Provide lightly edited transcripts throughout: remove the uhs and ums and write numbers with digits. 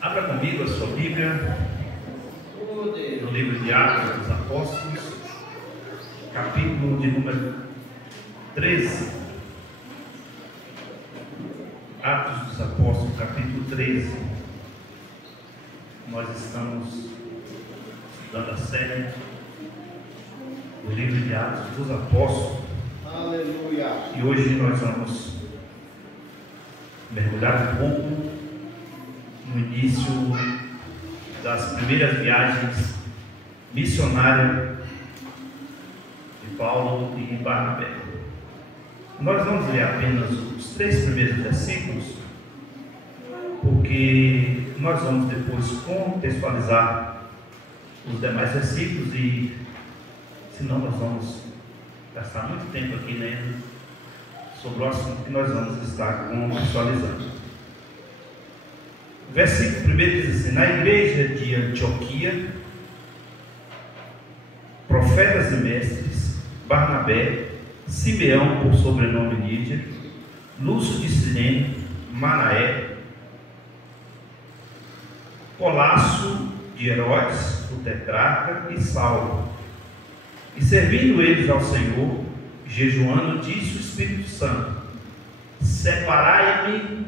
Abra comigo a sua Bíblia no livro de Atos dos Apóstolos, capítulo de número 13. Atos dos Apóstolos, capítulo 13. Nós estamos estudando a série do livro de Atos dos Apóstolos. Aleluia. E hoje nós vamos mergulhar um pouco no início das primeiras viagens missionárias de Paulo e Barnabé. Nós vamos ler apenas os 3 primeiros versículos, porque nós vamos depois contextualizar os demais versículos e senão nós vamos gastar muito tempo aqui lendo sobre o assunto que nós vamos estar contextualizando. O versículo 1 diz assim: na igreja de Antioquia, profetas e mestres, Barnabé, Simeão, por sobrenome Lídia, Lúcio de Cirene, Manaé, Colasso de Herodes, o tetrarca, e Saulo. E servindo eles ao Senhor, jejuando, disse o Espírito Santo: separai-me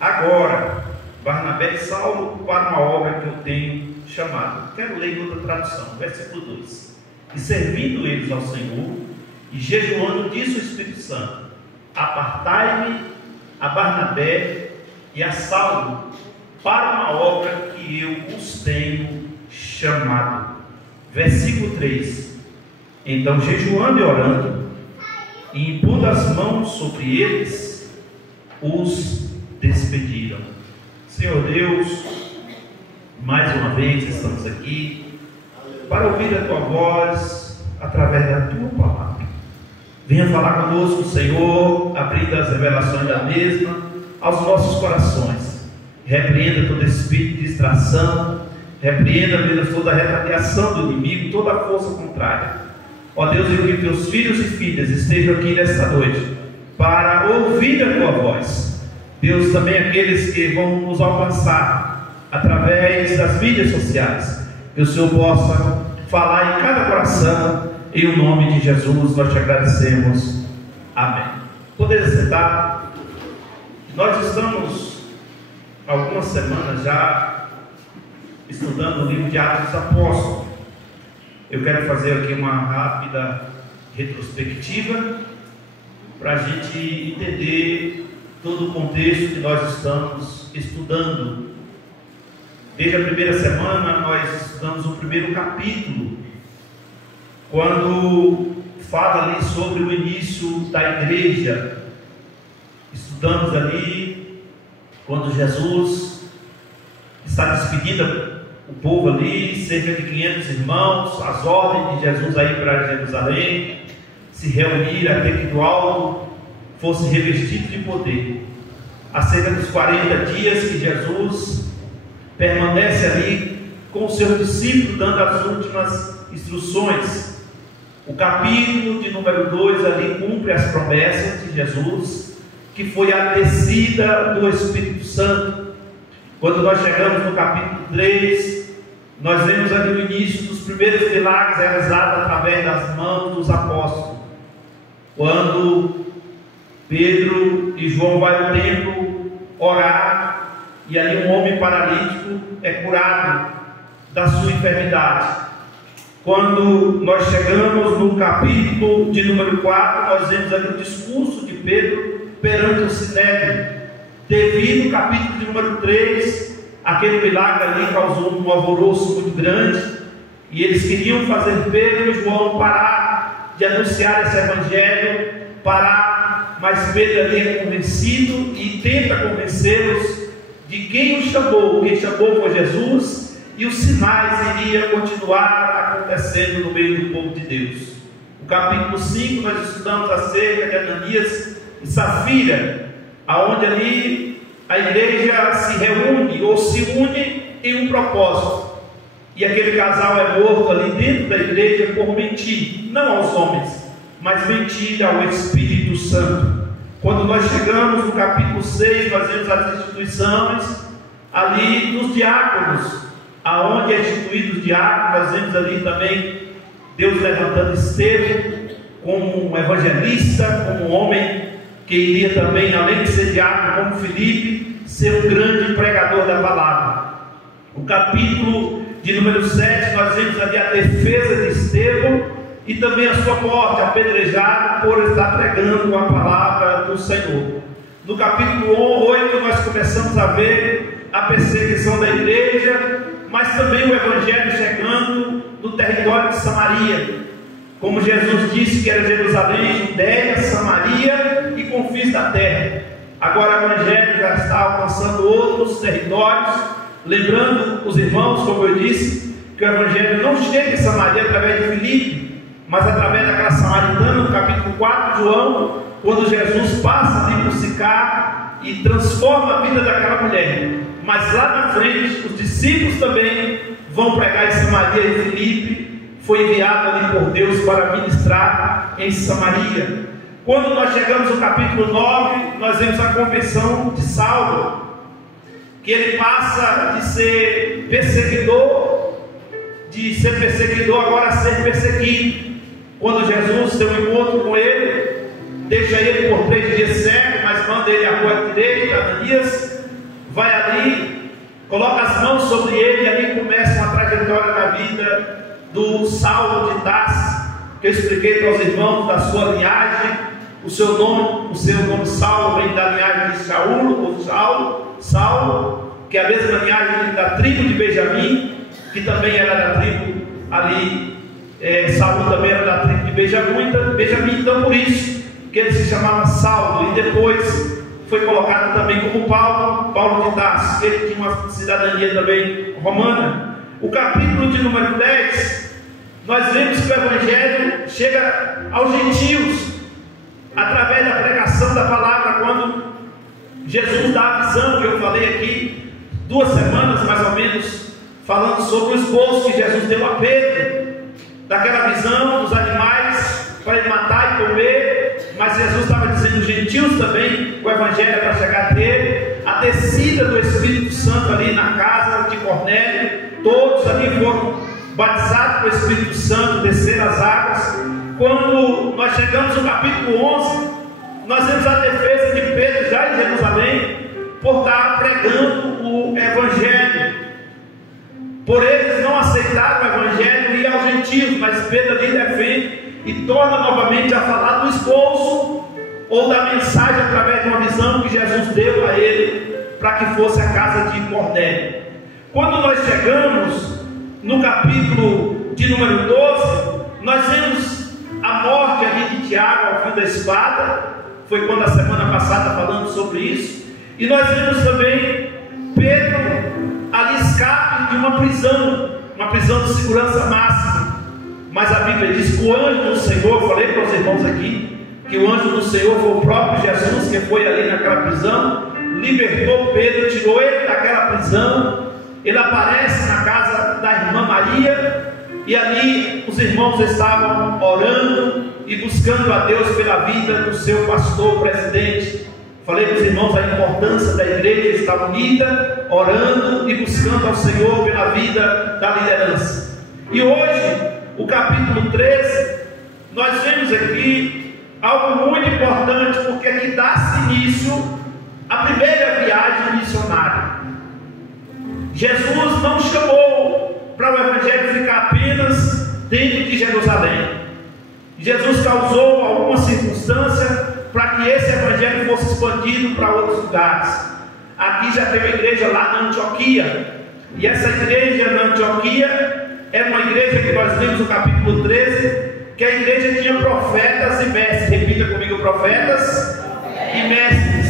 agora Barnabé e Saulo para uma obra que eu tenho chamado. Quero ler em outra tradução, versículo 2. E servindo eles ao Senhor e jejuando, disse o Espírito Santo: apartai-me a Barnabé e a Saulo para uma obra que eu os tenho chamado. Versículo 3. Então, jejuando e orando, e impondo as mãos sobre eles, os despediram. Senhor Deus, mais uma vez estamos aqui para ouvir a Tua voz através da Tua palavra. Venha falar conosco, Senhor, abrindo as revelações da mesma aos nossos corações. Repreenda todo espírito de distração, repreenda, Deus, toda a retaliação do inimigo, toda a força contrária. Ó Deus, eu que Teus filhos e filhas estejam aqui nesta noite para ouvir a Tua voz. Deus, também aqueles que vão nos alcançar através das mídias sociais, que o Senhor possa falar em cada coração, em o nome de Jesus nós te agradecemos. Amém. Poderia sentar. Nós estamos algumas semanas já estudando o livro de Atos dos Apóstolos. Eu quero fazer aqui uma rápida retrospectiva para a gente entender todo o contexto que nós estamos estudando. Desde a primeira semana nós estudamos o primeiro capítulo, quando fala ali sobre o início da igreja. Estudamos ali quando Jesus está despedindo o povo ali, cerca de 500 irmãos, as ordens de Jesus aí para Jerusalém, se reunir até que do alto fosse revestido de poder. Acerca dos 40 dias que Jesus permanece ali com o seu discípulo, dando as últimas instruções. O capítulo de número 2 ali cumpre as promessas de Jesus, que foi a descida do Espírito Santo. Quando nós chegamos no capítulo 3, nós vemos ali o início dos primeiros milagres realizados através das mãos dos apóstolos. Quando Pedro e João vão ao templo orar, e ali um homem paralítico é curado da sua enfermidade. Quando nós chegamos no capítulo de número 4, nós vemos ali o discurso de Pedro perante o Sinédrio. Devido ao capítulo de número 3, aquele milagre ali causou um alvoroço muito grande, e eles queriam fazer Pedro e João parar de anunciar esse evangelho, parar, mas Pedro ali é convencido e tenta convencê-los de quem o chamou. Quem chamou foi Jesus, e os sinais iriam continuar acontecendo no meio do povo de Deus. No capítulo 5 nós estudamos acerca de Ananias e Safira, aonde ali a igreja se reúne ou se une em um propósito, e aquele casal é morto ali dentro da igreja por mentir, não aos homens, mas mentir ao Espírito Santo. Quando nós chegamos no capítulo 6, nós vemos as instituições, ali dos diáconos, aonde é instituído os diáconos. Nós vemos ali também Deus levantando Estevão como um evangelista, como um homem que iria também, além de ser diácono como Filipe, ser um grande pregador da palavra. O capítulo de número 7, nós vemos ali a defesa de Estevão e também a sua morte, apedrejado por estar pregando a palavra do Senhor. No capítulo 8, nós começamos a ver a perseguição da igreja, mas também o evangelho chegando no território de Samaria. Como Jesus disse que era Jerusalém, Judéia, Samaria e confins da terra. Agora o evangelho já está alcançando outros territórios. Lembrando os irmãos, como eu disse, que o evangelho não chega em Samaria através de Filipe, mas através daquela samaritana, no capítulo 4 de João, quando Jesus passa ali por Sicar e transforma a vida daquela mulher. Mas lá na frente, os discípulos também vão pregar em Samaria, e Filipe foi enviado ali por Deus para ministrar em Samaria. Quando nós chegamos no capítulo 9, nós vemos a conversão de Saulo, que ele passa de ser perseguidor agora a ser perseguido. Quando Jesus tem um encontro com ele, deixa ele por 3 dias cego, mas manda ele à rua direita, Ananias, vai ali, coloca as mãos sobre ele, e ali começa uma trajetória na vida do Saulo de Tarso, que eu expliquei para os irmãos da sua linhagem. O seu nome Saulo vem da linhagem de Saulo, que é a mesma linhagem da tribo de Benjamim, que também era da tribo ali, Saulo também era da tribo de Benjamim, então por isso que ele se chamava Saulo, e depois foi colocado também como Paulo de Tarso, ele tinha uma cidadania também romana. O capítulo de número 10, nós vemos que o evangelho chega aos gentios, através da pregação da palavra, quando Jesus dá a visão, que eu falei aqui, 2 semanas mais ou menos, falando sobre o esboço que Jesus deu a Pedro, daquela visão dos animais, para ele matar e comer, mas Jesus estava dizendo, gentios também, o evangelho é para chegar a ter, a descida do Espírito Santo ali na casa de Cornélio, todos ali foram batizados pelo Espírito Santo, desceram as águas. Quando nós chegamos no capítulo 11, nós vemos a defesa de Pedro já em Jerusalém, por estar pregando o evangelho. Por eles não aceitaram o evangelho e ir aos gentios, mas Pedro ali defende e torna novamente a falar do esposo ou da mensagem através de uma visão que Jesus deu a ele para que fosse a casa de Cornélio. Quando nós chegamos no capítulo de número 12, nós vemos a morte ali de Tiago ao fio da espada. Foi quando a semana passada falando sobre isso. E nós vemos também Pedro ali escape de uma prisão de segurança máxima. Mas a Bíblia diz que o anjo do Senhor, eu falei para os irmãos aqui, que o anjo do Senhor foi o próprio Jesus que foi ali naquela prisão, libertou Pedro, tirou ele daquela prisão. Ele aparece na casa da irmã Maria, e ali os irmãos estavam orando e buscando a Deus pela vida do seu pastor presidente. Falei para os irmãos a importância da igreja estar unida, orando e buscando ao Senhor pela vida da liderança. E hoje, o capítulo 13, nós vemos aqui algo muito importante, porque aqui dá-se início à primeira viagem missionária. Jesus não chamou para o evangelho ficar apenas dentro de Jerusalém. Jesus causou alguma circunstância para que esse evangelho fosse expandido para outros lugares. Aqui já tem uma igreja lá na Antioquia, e essa igreja na Antioquia é uma igreja que nós lemos no capítulo 13, que a igreja tinha profetas e mestres. Repita comigo: profetas e mestres.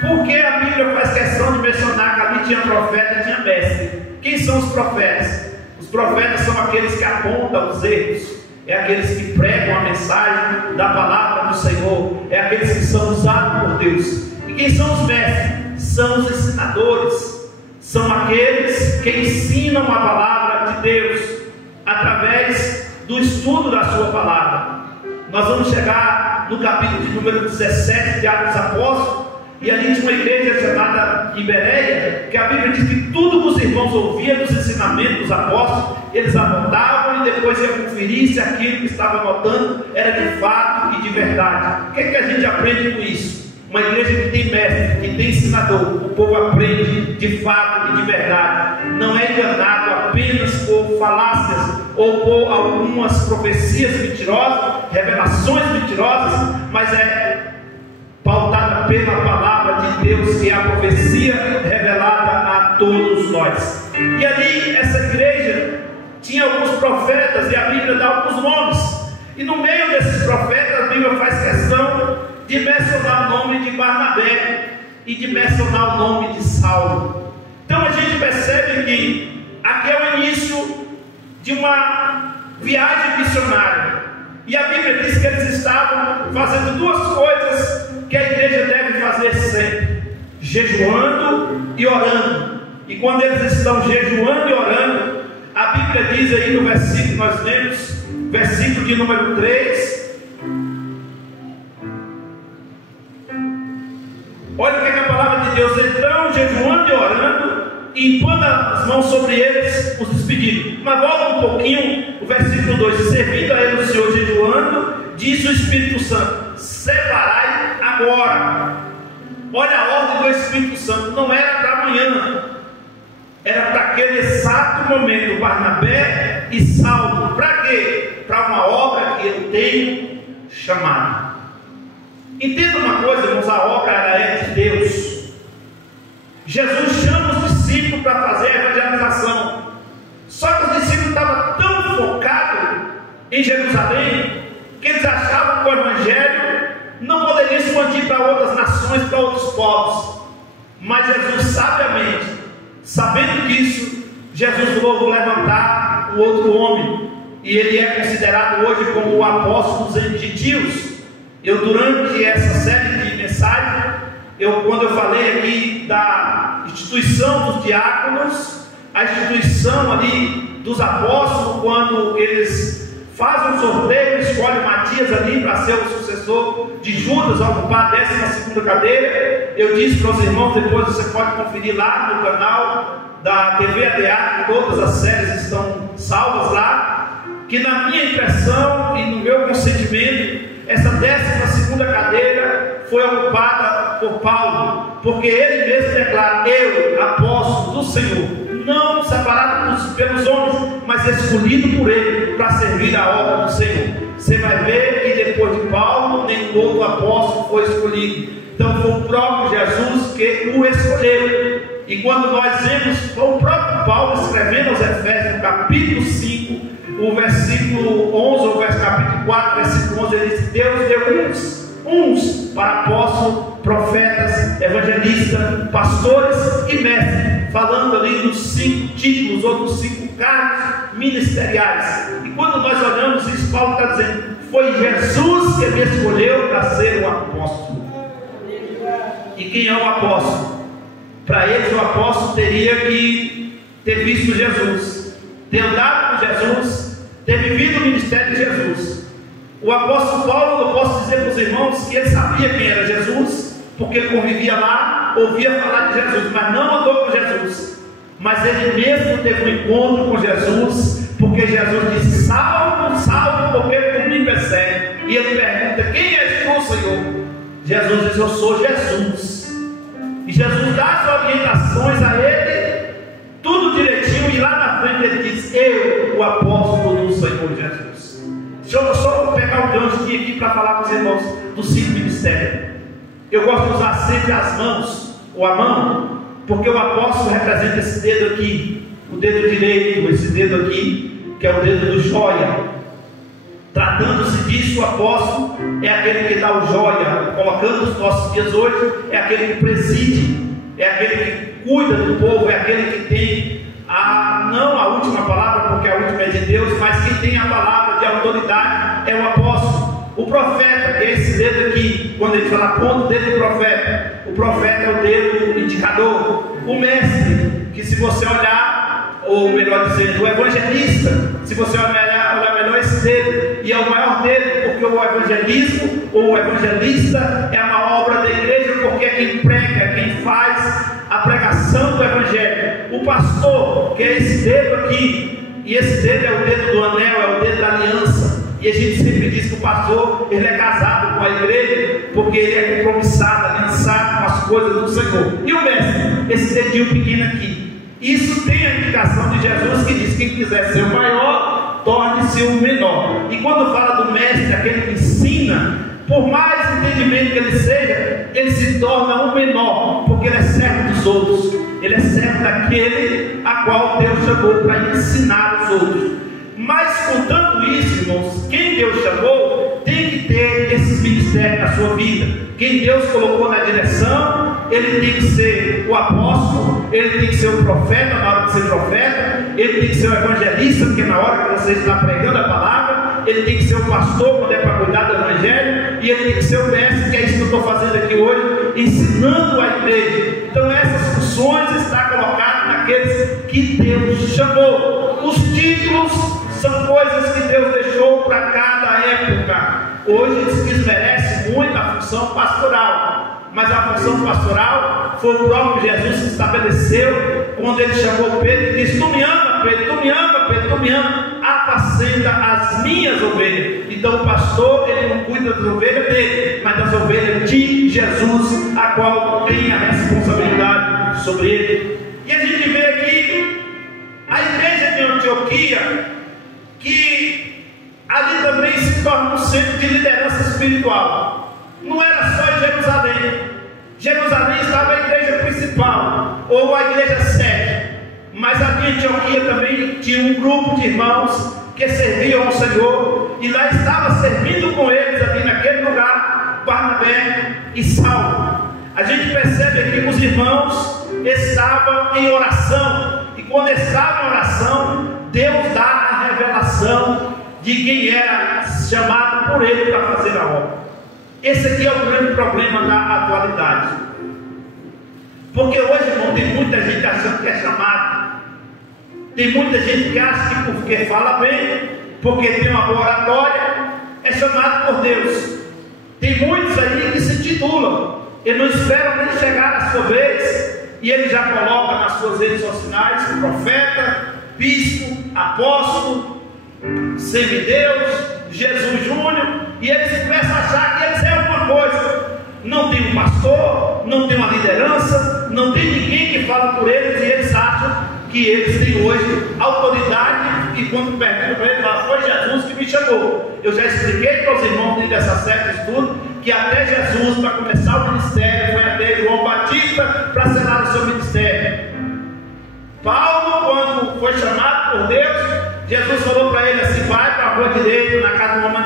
Por que a Bíblia faz questão de mencionar que ali tinha profeta e tinha mestre? Quem são os profetas? Os profetas são aqueles que apontam os erros, é aqueles que pregam a mensagem da palavra do Senhor, é aqueles que são usados por Deus. E quem são os mestres? São os ensinadores, são aqueles que ensinam a palavra de Deus através do estudo da sua palavra. Nós vamos chegar no capítulo de número 17 de Atos dos Apóstolos, E ali tinha uma igreja chamada Iberéia, que a Bíblia diz que tudo que os irmãos ouviam dos ensinamentos dos apóstolos, eles anotavam e depois iam conferir se aquilo que estavam anotando era de fato e de verdade. O que é que a gente aprende com isso? Uma igreja que tem mestre, que tem ensinador, o povo aprende de fato e de verdade. Não é enganado apenas por falácias ou por algumas profecias mentirosas, revelações mentirosas, mas é pautada pela palavra de Deus, que é a profecia revelada a todos nós. E ali, essa igreja tinha alguns profetas, e a Bíblia dá alguns nomes. E no meio desses profetas, a Bíblia faz questão de mencionar o nome de Barnabé e de mencionar o nome de Saulo. Então a gente percebe que aqui é o início de uma viagem missionária. E a Bíblia diz que eles estavam fazendo duas coisas que a igreja deve fazer sempre: jejuando e orando. E quando eles estão jejuando e orando, a Bíblia diz aí no versículo que nós lemos, versículo de número 3, olha o que é a palavra de Deus: então jejuando e orando, e impondo as mãos sobre eles, os despediram. Mas volta um pouquinho, o versículo 2: servindo a ele o Senhor jejuando, diz o Espírito Santo: separai agora. Olha a ordem do Espírito Santo, não era para amanhã, era para aquele exato momento. Barnabé e Saulo, para quê? Para uma obra que eu tenho chamado. Entenda uma coisa, irmãos, a obra é de Deus. Jesus chama os discípulos para fazer a evangelização, só que os discípulos estavam tão focados em Jerusalém, que eles achavam que o Evangelho não poderia expandir para outras nações, para outros povos. Mas Jesus, sabiamente, sabendo disso, Jesus vou levantar o outro homem, e ele é considerado hoje como o apóstolo dos gentios. Durante essa série de mensagens, quando eu falei aqui da instituição dos diáconos, a instituição ali dos apóstolos, quando eles fazem um sorteio, escolhem Matias ali para ser o sucessor de Judas, a ocupar a 12ª cadeira. Eu disse para os irmãos, depois você pode conferir lá no canal da TV ADA, que todas as séries estão salvas lá, que na minha impressão e no meu consentimento, essa 12ª cadeira foi ocupada por Paulo, porque ele mesmo declara: eu, apóstolo do Senhor, não separado pelos homens, mas escolhido por ele para servir a obra do Senhor. Você vai ver que depois de Paulo, nenhum outro apóstolo foi escolhido. Então foi o próprio Jesus que o escolheu. E quando nós vemos o próprio Paulo escrevendo aos Efésios, no capítulo 5, o versículo 11, ou capítulo 4, versículo 11, ele diz: Deus deu uns para apóstolos, profetas, evangelistas, pastores e mestres, falando ali dos 5 títulos ou dos 5 cargos ministeriais. E quando nós olhamos isso, Paulo está dizendo: foi Jesus que me escolheu para ser o apóstolo. E quem é o apóstolo? Para eles, o apóstolo teria que ter visto Jesus, ter andado com Jesus, ter vivido o ministério de Jesus. O apóstolo Paulo, eu posso dizer para os irmãos que ele sabia quem era Jesus, porque ele convivia lá, ouvia falar de Jesus, mas não andou com Jesus. Mas ele mesmo teve um encontro com Jesus, porque Jesus disse: salve, salve, porque tu me persegue. E ele pergunta: quem és tu, Senhor? Jesus diz: eu sou Jesus. E Jesus dá as orientações a ele, tudo direitinho, e lá na frente ele diz: eu, o apóstolo do Senhor Jesus. Deixa eu só pegar um gancho aqui para falar com os irmãos dos 5 ministérios. Eu gosto de usar sempre as mãos, ou a mão, porque o apóstolo representa esse dedo aqui, o dedo direito, esse dedo aqui, que é o dedo do joia. Tratando-se disso, o apóstolo é aquele que dá o joia, colocando os nossos dias hoje, é aquele que preside, é aquele que cuida do povo, é aquele que tem não a última palavra, porque a última é de Deus, mas quem tem a palavra de autoridade é o apóstolo. O profeta, que é esse dedo aqui, quando ele fala ponto, dedo do profeta, o profeta é o dedo indicador. O mestre, que se você olhar, ou melhor dizendo, o evangelista, se você olhar melhor esse dedo, e é o maior dedo, porque o evangelismo ou o evangelista é uma obra da igreja porque é quem prega, quem faz a pregação do Evangelho. O pastor, que é esse dedo aqui, e esse dedo é o dedo do anel, é o dedo da aliança. E a gente sempre diz que o pastor, ele é casado com a igreja, porque ele é compromissado, aliançado com as coisas do Senhor. E o mestre, esse dedinho pequeno aqui. Isso tem a indicação de Jesus, que diz: quem quiser ser o maior, torne-se o menor. E quando fala do mestre, aquele que ensina, por mais entendimento que ele seja, ele se torna o menor, porque ele é servo dos outros. Ele é servo daquele a qual Deus chamou para ensinar os outros. Mas contando isso, irmãos, quem Deus chamou tem que ter esses ministérios na sua vida. Quem Deus colocou na direção, ele tem que ser o apóstolo, ele tem que ser o profeta na hora de ser profeta, ele tem que ser o evangelista, porque na hora que você está pregando a palavra, ele tem que ser o pastor quando é para cuidar do evangelho, e ele tem que ser o mestre, que é isso que eu estou fazendo aqui hoje, ensinando a igreja. Então essas funções estão colocadas naqueles que Deus chamou. Os títulos são coisas que Deus deixou para cada época. Hoje desmerece muito a função pastoral, mas a função pastoral foi o próprio Jesus que estabeleceu quando ele chamou Pedro e disse: tu me ama, Pedro, tu me ama, Pedro, tu me ama, apacenta as minhas ovelhas. Então o pastor, ele não cuida das ovelhas dele, mas das ovelhas de Jesus, a qual tem a responsabilidade sobre ele. E a gente vê aqui a igreja de Antioquia, que ali também se torna um centro de liderança espiritual. Não era só em Jerusalém. Jerusalém estava a igreja principal, ou a igreja sede, mas ali em Antioquia também tinha um grupo de irmãos que serviam ao Senhor, e lá estava servindo com eles ali naquele lugar Barnabé e Saulo. A gente percebe aqui que os irmãos estavam em oração, e quando estavam em oração, Deus dá a revelação de quem era chamado por ele para fazer a obra. Esse aqui é o grande problema da atualidade, porque hoje, irmão, tem muita gente achando que é chamado, tem muita gente que acha que porque fala bem, porque tem uma boa oratória, é chamado por Deus. Tem muitos aí que se titulam, eles não esperam nem chegar a sua vez, e ele já coloca nas suas redes sociais profeta, bispo, apóstolo, semideus, Jesus Júnior, e eles começam a achar que eles é alguma coisa. Não tem um pastor, não tem uma liderança, não tem ninguém que fala por eles, e eles acham que eles têm hoje autoridade. E quando perguntam para ele, fala: foi Jesus que me chamou. Eu já expliquei para os irmãos dentro dessa série de estudo que até Jesus, para começar o ministério, foi até João Batista para selar o seu ministério. Paulo, quando foi chamado por Deus, Jesus falou para ele assim: vai para a rua direita, na casa do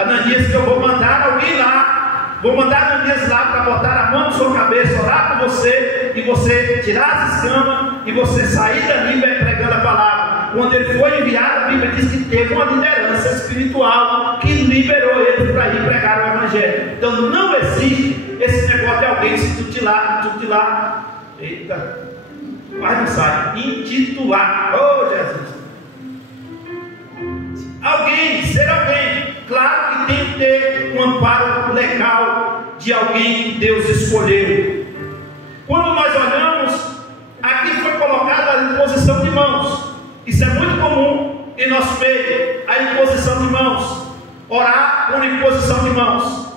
Ananias, que eu vou mandar alguém lá, vou mandar Ananias lá para botar a mão na sua cabeça, orar por você, e você tirar as escamas, e você sair dali pregando a palavra. Quando ele foi enviado, a Bíblia diz que teve uma liderança espiritual que liberou ele para ir pregar o Evangelho. Então não existe esse negócio de alguém se titular, eita, quase não sai, intitular, oh Jesus, alguém, ser alguém. Claro que tem que ter um amparo legal de alguém que Deus escolheu. Quando nós olhamos, aqui foi colocada a imposição de mãos. Isso é muito comum em nosso meio, a imposição de mãos. Orar por imposição de mãos.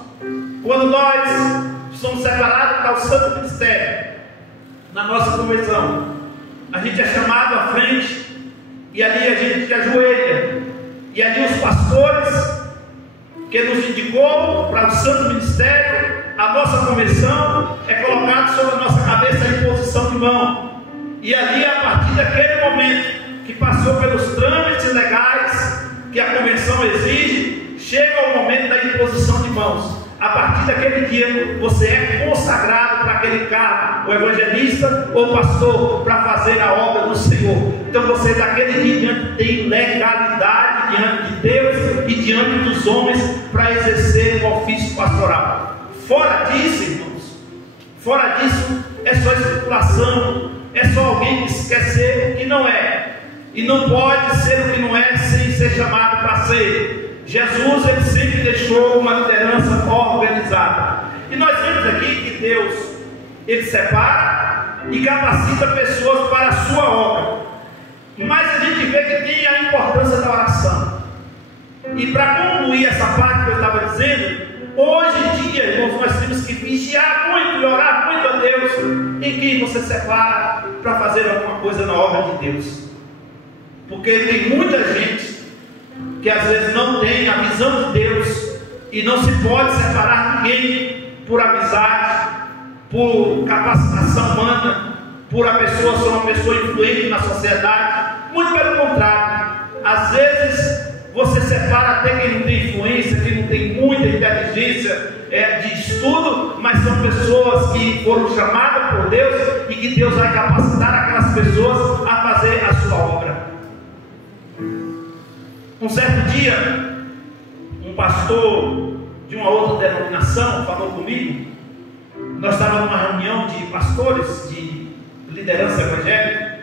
Quando nós somos separados para o santo ministério, na nossa conversão, a gente é chamado à frente, e ali a gente ajoelha, e ali os pastores que nos indicou para o santo ministério, a nossa conversão é colocada sobre a nossa cabeça a imposição de mão. E ali, a partir daquele momento que passou pelos trâmites legais que a convenção exige, chega o momento da imposição de mãos. A partir daquele dia, você é consagrado para aquele cargo, o evangelista ou pastor, para fazer a obra do Senhor. Então você, daquele dia diante, tem legalidade diante de Deus e diante dos homens para exercer o ofício pastoral. Fora disso, irmãos, fora disso, é só especulação, é só alguém que quer ser o que não é, e não pode ser o que não é sem ser chamado para ser. Jesus, ele sempre deixou uma liderança organizada. E nós vemos aqui que Deus, Ele separa e capacita pessoas para a sua obra. Mas a gente vê que tem a importância da oração. E para concluir essa parte que eu estava dizendo, hoje em dia, irmãos, nós temos que vigiar muito e orar muito a Deus em quem você separa para fazer alguma coisa na obra de Deus. Porque tem muita gente que às vezes não tem a visão de Deus e não se pode separar ninguém por amizade, por capacitação humana, por a pessoa ser uma pessoa influente na sociedade. Muito pelo contrário, às vezes você separa até quem não tem influência, quem não tem muita inteligência de estudo, mas são pessoas que foram chamadas por Deus e que Deus vai capacitar aquelas pessoas a fazer a sua obra. Um certo dia, um pastor de uma outra denominação falou comigo. Nós estávamos numa reunião de pastores, de liderança evangélica,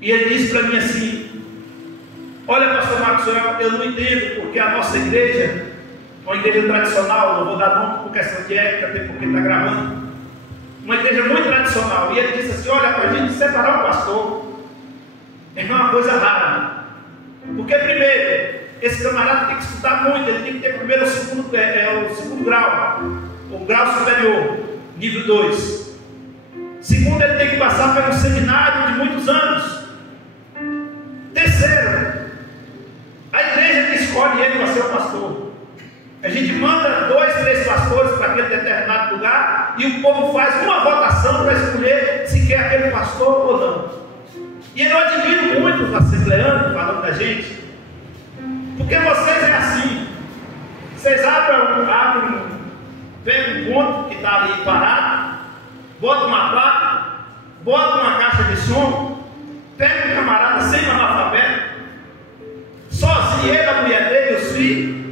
e ele disse para mim assim: olha, pastor Maxwell, eu não entendo porque a nossa igreja, uma igreja tradicional, não vou dar nome por questão de ética, até porque está gravando, uma igreja muito tradicional, e ele disse assim: olha, para a gente separar o pastor é uma coisa rara, porque primeiro, esse camarada tem que estudar muito, ele tem que ter primeiro o segundo grau, o grau superior, nível 2. Segundo, ele tem que passar pelo seminário de muitos anos. Terceiro, a igreja que escolhe ele para ser o pastor. A gente manda 2, 3 pastores para aquele determinado lugar e o povo faz uma votação para escolher se quer aquele pastor ou não. E eu admiro muito os assembleanos falando da gente, porque vocês é assim. Vocês pegam um ponto que está ali parado, botam uma placa, botam uma caixa de som, pega um camarada sem analfabeto, sozinho, ele, a mulher dele, os filhos,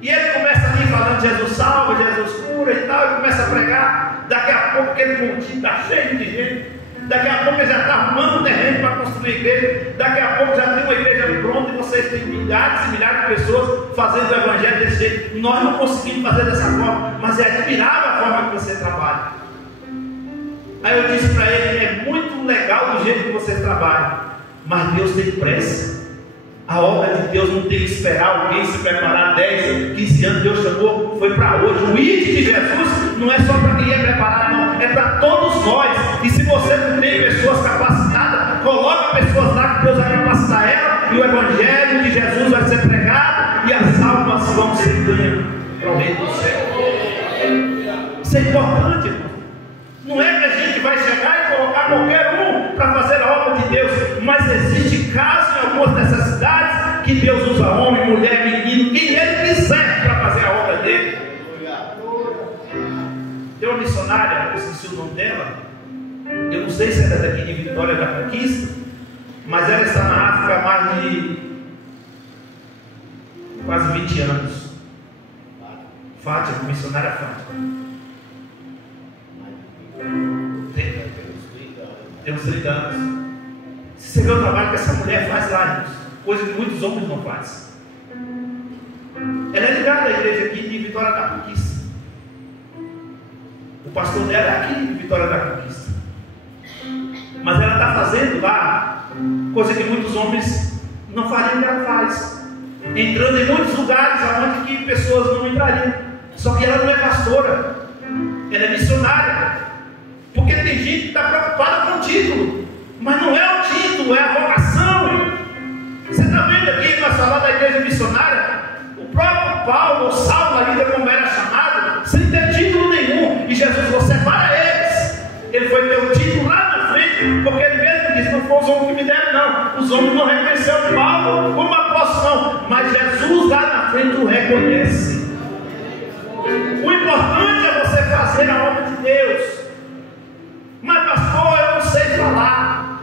e ele começa ali falando: Jesus salva, Jesus cura e tal, e começa a pregar. Daqui a pouco aquele pontinho está cheio de gente, daqui a pouco ele já está arrumando um terreno para construir a igreja, daqui a pouco já tem uma igreja pronta e vocês têm milhares e milhares de pessoas fazendo o evangelho desse jeito. Nós não conseguimos fazer dessa forma, mas é admirável a forma que você trabalha. Aí eu disse para ele: é muito legal do jeito que você trabalha, mas Deus tem pressa. A obra de Deus não tem que esperar alguém se preparar 10, 15 anos. Deus chamou, foi para hoje. O ID de Jesus não é só para quem é preparado, não, é para todos nós. E se você não tem pessoas capacitadas, coloca pessoas lá que Deus vai capacitar ela, e o evangelho de Jesus vai ser pregado e as almas vão ser ganhas para o reino do céu. Isso é importante, irmão. Não é que a gente vai chegar e colocar qualquer um para fazer a obra de Deus, mas existe casos em algumas necessidades que Deus usa homem, mulher, menino, quem Ele quiser para fazer a obra dele. Tem uma missionária, eu esqueci o nome dela, eu não sei se ela é daqui de Vitória da Conquista, mas ela está na África há mais de quase 20 anos. Fátima, missionária Fátima. Tem uns 30 anos. Se você vê o trabalho que essa mulher faz lá, irmãos, coisa que muitos homens não fazem. Ela é ligada à igreja aqui de Vitória da Conquista. O pastor dela é aqui de Vitória da Conquista. Mas ela está fazendo lá coisa que muitos homens não fariam, que ela faz. Entrando em muitos lugares onde que pessoas não entrariam. Só que ela não é pastora, ela é missionária. Porque tem gente que está preocupada com o título, mas não é o título, é a vocação. Você está vendo aqui nós falamos da igreja missionária, o próprio Paulo, ou Saulo ainda como era chamado, sem ter título nenhum, e Jesus falou: separa eles. Ele foi ter o título lá na frente, porque ele mesmo disse: não foi os homens que me deram, não. Os homens não reconheceram Paulo como apóstolo, não, mas Jesus lá na frente o reconhece. O importante é você fazer a obra de Deus. Mas pastor, eu não sei falar,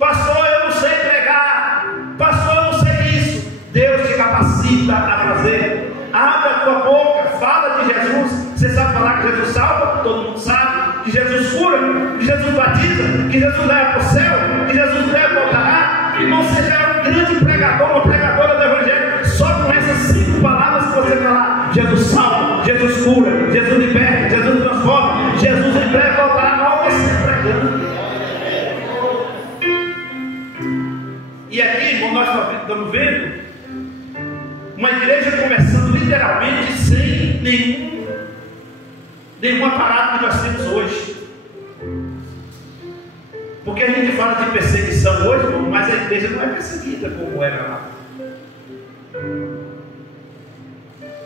pastor, eu não sei pregar, pastor, eu não sei isso. Deus te capacita a fazer. Abre a tua boca, fala de Jesus. Você sabe falar que Jesus salva? Todo mundo sabe. Que Jesus cura, que Jesus batiza, que Jesus leva para o céu, que Jesus leva voltará. Irmão, você já é um grande pregador, uma pregadora do Evangelho, só com essas 5 palavras que você falar: Jesus salva, Jesus cura, Jesus liberta, Jesus transforma, Jesus em breve voltará. Olha você pregando. E aqui, irmão, nós estamos vendo uma igreja começando literalmente sem nenhum aparato que nós temos hoje. Porque a gente fala de perseguição hoje, irmão, mas a igreja não é perseguida como era lá.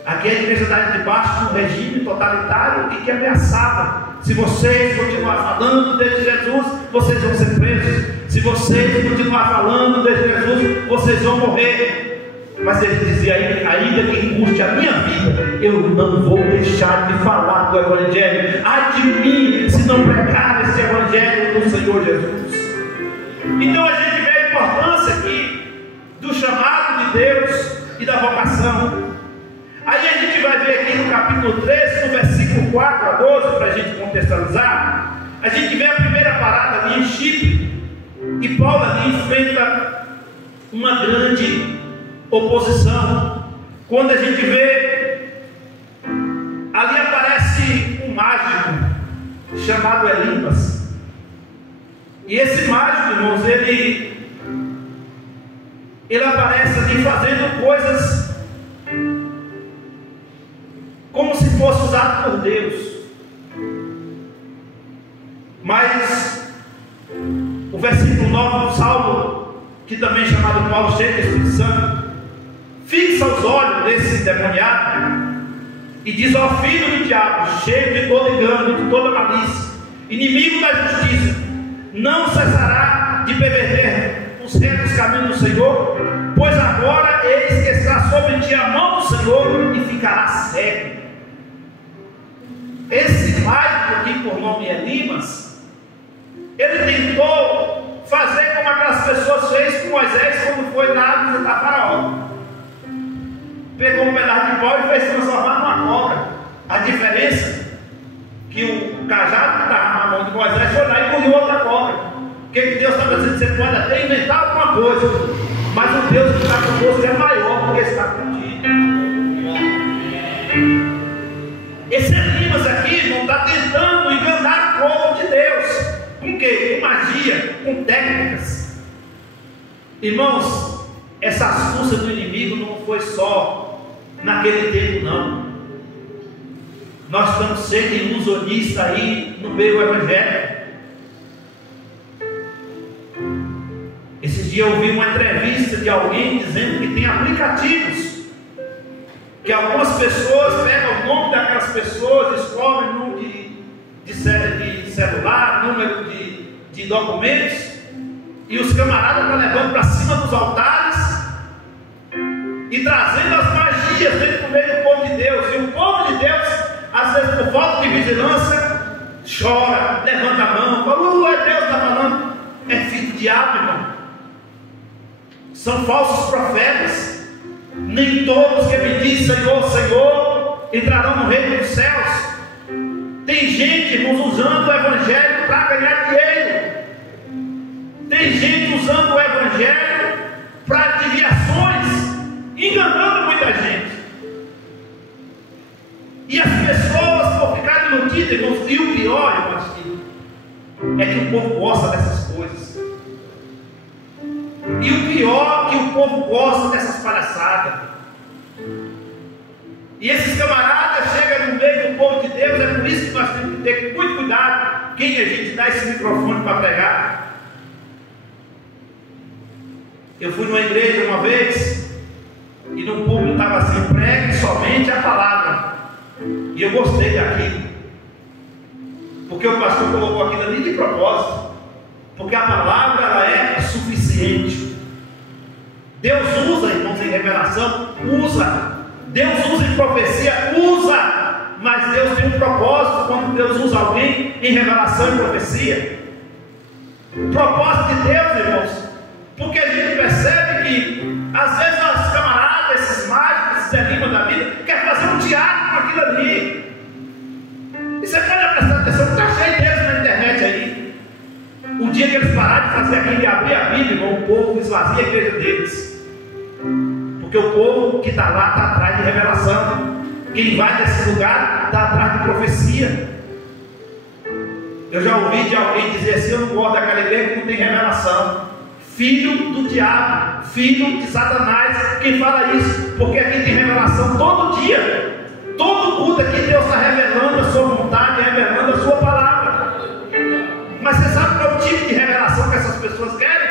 Aqui a igreja está debaixo de um regime totalitário e que ameaçava: se vocês continuarem falando de Jesus, vocês vão ser presos. Se vocês continuarem falando de Jesus, vocês vão morrer. Mas ele dizia: ainda que custe a minha vida, eu não vou deixar de falar do Evangelho. Ai de mim, se não pregar esse Evangelho do Senhor Jesus. Então a gente vê a importância aqui do chamado de Deus e da vocação. Aí a gente vai ver aqui no capítulo 13, no versículo 4 a 12, para a gente contextualizar. A gente vê a primeira parada ali em Chipre, e Paulo ali enfrenta uma grande oposição. Quando a gente vê, ali aparece um mágico chamado Elimas. E esse mágico, irmãos, ele aparece ali fazendo coisas como se fosse usado por Deus. Mas o versículo 9 do Salmo, que também é chamado Paulo, cheio do Espírito Santo, fixa os olhos desse endemoniado e diz: ó filho do diabo, cheio de todo engano, de toda malícia, inimigo da justiça, não cessará de perverter os retos caminhos do Senhor, pois agora eis que está sobre ti a mão do Senhor e ficará cego. Esse mágico aqui, por nome Elimas, ele tentou fazer como aquelas pessoas fez com Moisés quando foi lá visitar Faraó. Pegou um pedaço de pau e fez transformar numa cobra. A diferença que o cajado que estava na mão de Moisés foi lá e engoliu outra cobra. O que Deus está dizendo? Você pode até inventar alguma coisa, mas o Deus que está conosco é maior do que está contigo. Esse Elimas aqui, irmão, está tentando enganar o povo de Deus. Com quê? Com magia, com técnicas. Irmãos, essa astúcia do inimigo não foi só naquele tempo, não. Nós estamos sendo ilusionistas aí no meio do Evangelho. Esses dias eu ouvi uma entrevista de alguém dizendo que tem aplicativos, que algumas pessoas pegam o nome daquelas pessoas, escrevem o nome de celular, número de documentos, e os camaradas estão levando para cima dos altares e trazendo as magias dentro do meio do povo de Deus. E o povo de Deus, às vezes por falta de vigilância, chora, levanta a mão, fala: é Deus que está falando. É filho do diabo, irmão. São falsos profetas. Nem todos que me dizem Senhor, Senhor entrarão no reino dos céus. Tem gente, irmãos, usando o Evangelho para ganhar dinheiro. Tem gente usando o Evangelho para desviações, enganando muita gente. E as pessoas, por ficarem iludidas, irmãos, e o pior, irmãos, é que o povo gosta dessas coisas. E o pior é que o povo gosta dessas palhaçadas. E esses camaradas chegam no meio do povo de Deus. É por isso que nós temos que ter muito cuidado quem a gente dá esse microfone para pregar. Eu fui numa igreja uma vez e no público estava assim: pregue somente a palavra. E eu gostei daquilo, porque o pastor colocou aquilo ali de propósito, porque a palavra ela é suficiente. Deus usa, irmãos, em revelação, usa. Deus usa em profecia, usa. Mas Deus tem um propósito quando Deus usa alguém em revelação e profecia. O propósito de Deus, irmãos, porque a gente percebe que às vezes os camaradas, esses mágicos, esses Elimas da vida, querem fazer um teatro com aquilo ali. E você pode prestar atenção, está cheio deles na internet aí. O dia que eles pararem de fazer aquilo e abrir a Bíblia, o povo esvazia a igreja deles. Porque o povo que está lá está atrás de revelação. Quem vai nesse lugar está atrás de profecia. Eu já ouvi de alguém dizer assim: eu não gosto daquela igreja que não tem revelação. Filho do diabo, filho de Satanás, quem fala isso? Porque aqui tem revelação todo dia. Todo culto aqui Deus está revelando a sua vontade, revelando a sua palavra. Mas você sabe qual é o tipo de revelação que essas pessoas querem?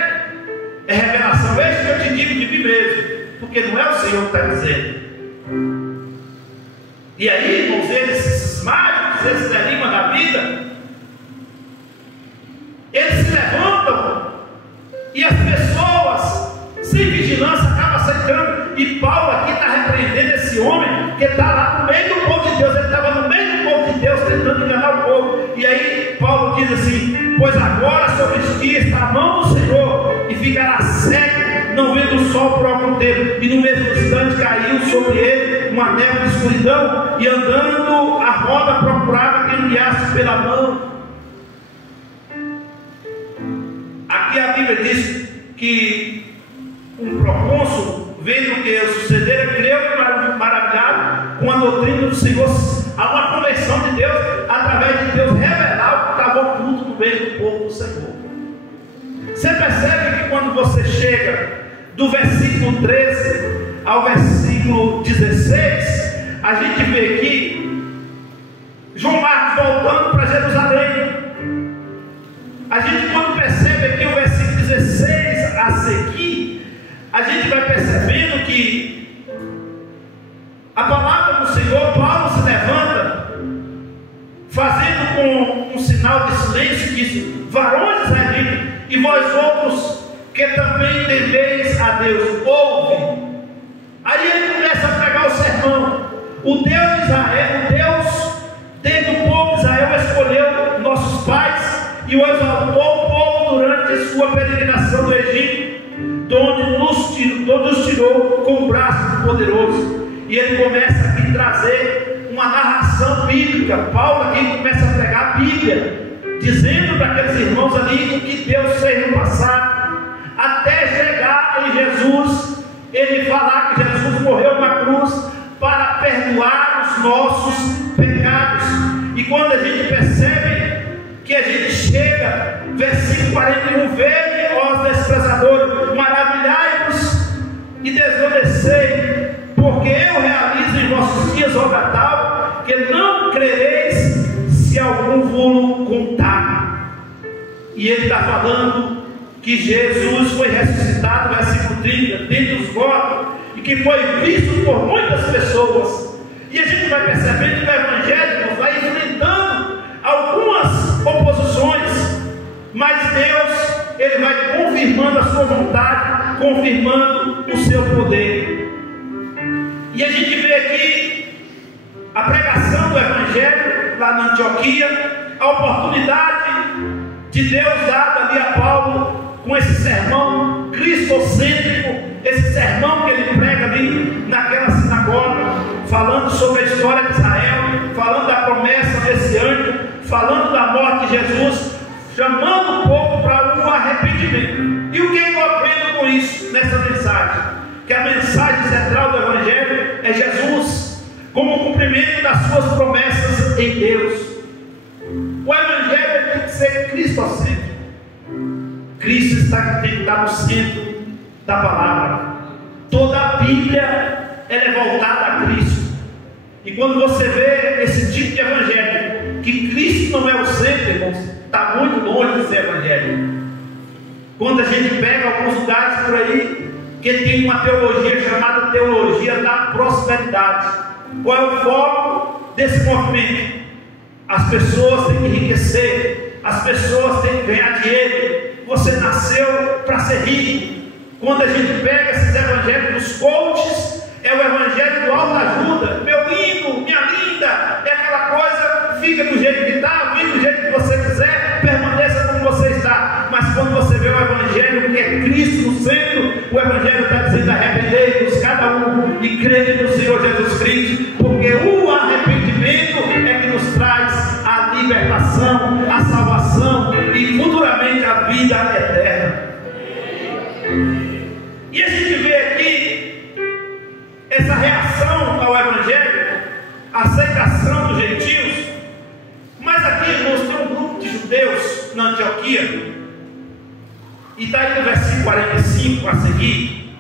É revelação, este que eu te digo de mim mesmo, porque não é o Senhor que está dizendo. E aí, irmãos, esses mágicos, esses enigmas da vida, eles se levantam e as pessoas, sem vigilância, acabam aceitando. E Paulo aqui está repreendendo esse homem que está lá no meio do povo de Deus. Ele estava no meio do povo de Deus tentando enganar o povo. E aí Paulo diz assim: pois agora sobre ti está a mão do Senhor, e ficará cego, não vendo o sol por algum tempo. E no mesmo instante caiu sobre ele uma névoa de escuridão, e andando a roda procurava quem guiasse pela mão. Aqui a Bíblia diz que um procônsul, vendo o que sucedera, creu e maravilhado com a doutrina do Senhor. Há uma conversão de Deus, através de Deus revelar o que estava oculto no meio do povo do Senhor. Você percebe que quando você chega do versículo 13 ao versículo 16, a gente vê aqui João Marcos voltando para Jerusalém. A gente, quando percebe aqui o versículo 16 a seguir, a gente vai percebendo que a palavra do Senhor, Paulo se levanta, fazendo com um sinal de silêncio, diz: varões israelitas, e vós outros que também temeis a Deus, ouve. Aí ele começa a pregar o sermão. O Deus de Israel, o Deus desde o povo de Israel, escolheu nossos pais e o exaltou o povo durante a sua peregrinação do Egito, onde nos tirou com o braço poderoso. E ele começa aqui a trazer uma narração bíblica. Paulo aqui começa a pregar a Bíblia, dizendo para aqueles irmãos ali o que Deus fez no passado, até chegar em Jesus, ele falar que Jesus morreu na cruz para perdoar os nossos pecados. E quando a gente percebe que a gente chega, versículo 41, vede, ó desprezadores, maravilhai-vos e desobedecei, porque eu realizo em vossos dias obra tal, que não crereis se algum vos contar. E ele está falando que Jesus foi ressuscitado, versículo 30, dentre os mortos, e que foi visto por muitas pessoas. E a gente vai percebendo que o Evangelho vai enfrentando algumas oposições, mas Deus, ele vai confirmando a sua vontade, confirmando o seu poder. E a gente vê aqui a pregação do Evangelho lá na Antioquia, a oportunidade de Deus dada ali a Paulo com esse sermão cristocêntrico, esse sermão que ele prega ali naquela sinagoga, falando sobre a história de Israel, falando da promessa desse anjo, falando da morte de Jesus, chamando o povo para um arrependimento. E o que eu aprendo com isso nessa mensagem? Que a mensagem central do Evangelho é Jesus, como cumprimento das suas promessas em Deus. O Evangelho tem que ser cristocêntrico. Cristo tem que estar no centro da palavra. Toda a Bíblia ela é voltada a Cristo. E quando você vê esse tipo de evangelho, que Cristo não é o centro, irmãos, está muito longe de ser evangelho. Quando a gente pega alguns lugares por aí que tem uma teologia chamada teologia da prosperidade, qual é o foco desse movimento? As pessoas têm que enriquecer, as pessoas têm que ganhar dinheiro. Você nasceu para ser rico. Quando a gente pega esses evangelhos dos coaches, é o evangelho do autoajuda. Meu lindo, minha linda, é aquela coisa, fica do jeito que está, vive do jeito que você quiser, permaneça como você está. Mas quando você vê o evangelho que é Cristo no centro, o evangelho está dizendo: arrependei-vos cada um e crede no Senhor Jesus Cristo, porque o arrependimento é que nos traz a libertação, a salvação e futuramente a vida vida eterna. E a gente vê aqui essa reação ao Evangelho, a aceitação dos gentios. Mas aqui, irmãos, tem um grupo de judeus na Antioquia, e está aí no versículo 45 a seguir,